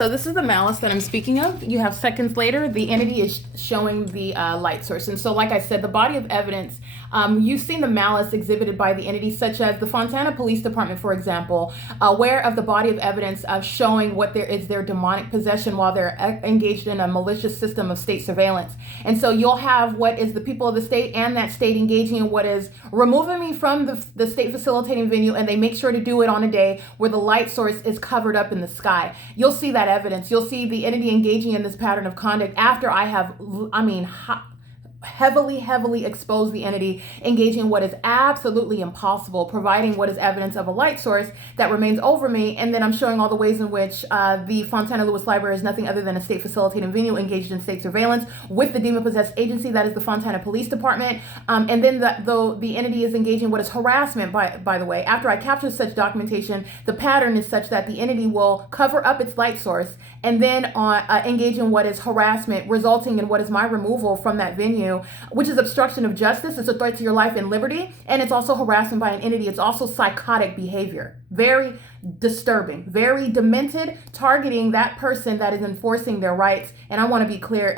So this is the malice that I'm speaking of. You have seconds later, the entity is showing the light source. And so like I said, the body of evidence, you've seen the malice exhibited by the entity, such as the Fontana Police Department, for example, aware of the body of evidence of showing what there is their demonic possession while they're engaged in a malicious system of state surveillance. And so you'll have what is the people of the state and that state engaging in what is removing me from the state facilitating venue, and they make sure to do it on a day where the light source is covered up in the sky. You'll see that evidence. You'll see the entity engaging in this pattern of conduct after I have, heavily exposed the entity engaging in what is absolutely impossible, providing what is evidence of a light source that remains over me. And then I'm showing all the ways in which the Fontana Lewis Library is nothing other than a state facilitating venue engaged in state surveillance with the demon-possessed agency that is the Fontana Police Department. And then the entity is engaging what is harassment, by the way. After I capture such documentation, the pattern is such that the entity will cover up its light source and then engage in what is harassment, resulting in what is my removal from that venue, which is obstruction of justice. It's a threat to your life and liberty, and it's also harassment by an entity. It's also psychotic behavior. Very disturbing, very demented, targeting that person that is enforcing their rights. And I want to be clear,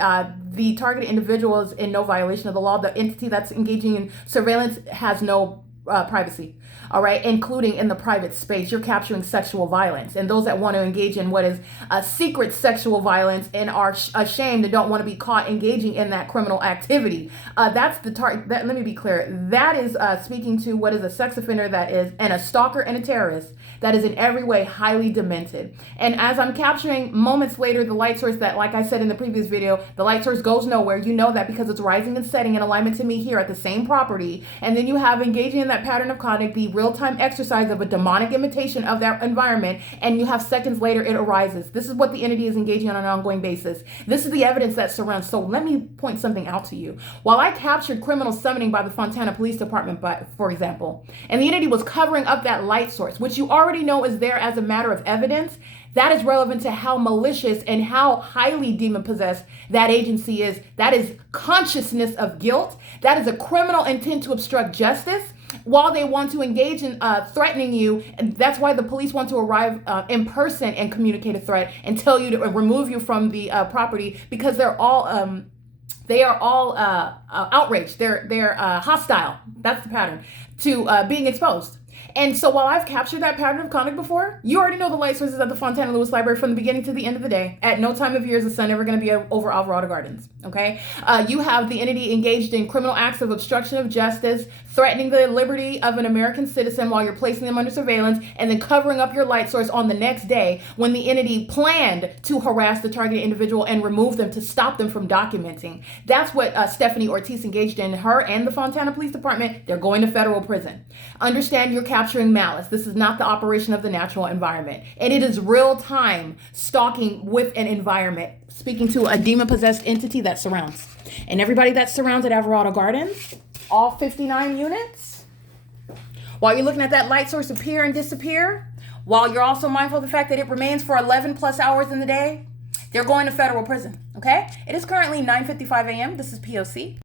the targeted individual is in no violation of the law. The entity that's engaging in surveillance has no privacy, all right, including in the private space. You're capturing sexual violence, and those that want to engage in what is secret sexual violence and are ashamed and don't want to be caught engaging in that criminal activity. That's the target. Let me be clear. That is speaking to what is a sex offender that is, and a stalker and a terrorist that is in every way highly demented. And as I'm capturing moments later, the light source that, like I said in the previous video, the light source goes nowhere. You know that because it's rising and setting in alignment to me here at the same property. And then you have engaging in that pattern of conduct, the real-time exercise of a demonic imitation of that environment, and you have seconds later it arises. This is what the entity is engaging on an ongoing basis. This is the evidence that surrounds. So let me point something out to you. While I captured criminal summoning by the Fontana Police Department, for example, and the entity was covering up that light source, which you already know is there as a matter of evidence, that is relevant to how malicious and how highly demon-possessed that agency is. That is consciousness of guilt. That is a criminal intent to obstruct justice while they want to engage in threatening you. And that's why the police want to arrive in person and communicate a threat and tell you to remove you from the property, because they are all outraged. They're hostile. That's the pattern to being exposed. And so while I've captured that pattern of conduct before, you already know the light sources at the Fontana Lewis Library from the beginning to the end of the day. At no time of year is the sun ever going to be over Alvarado Gardens, okay? You have the entity engaged in criminal acts of obstruction of justice, threatening the liberty of an American citizen while you're placing them under surveillance, and then covering up your light source on the next day when the entity planned to harass the targeted individual and remove them to stop them from documenting. That's what Stephanie Ortiz engaged in. Her and the Fontana Police Department, they're going to federal prison. Understand, you're capturing malice. This is not the operation of the natural environment. And it is real-time stalking with an environment, speaking to a demon-possessed entity that surrounds. And everybody that surrounds at Alvarado Gardens, all 59 units, while you're looking at that light source appear and disappear, while you're also mindful of the fact that it remains for 11 plus hours in the day, they're going to federal prison, okay? It is currently 9:55 a.m. This is P.O.C.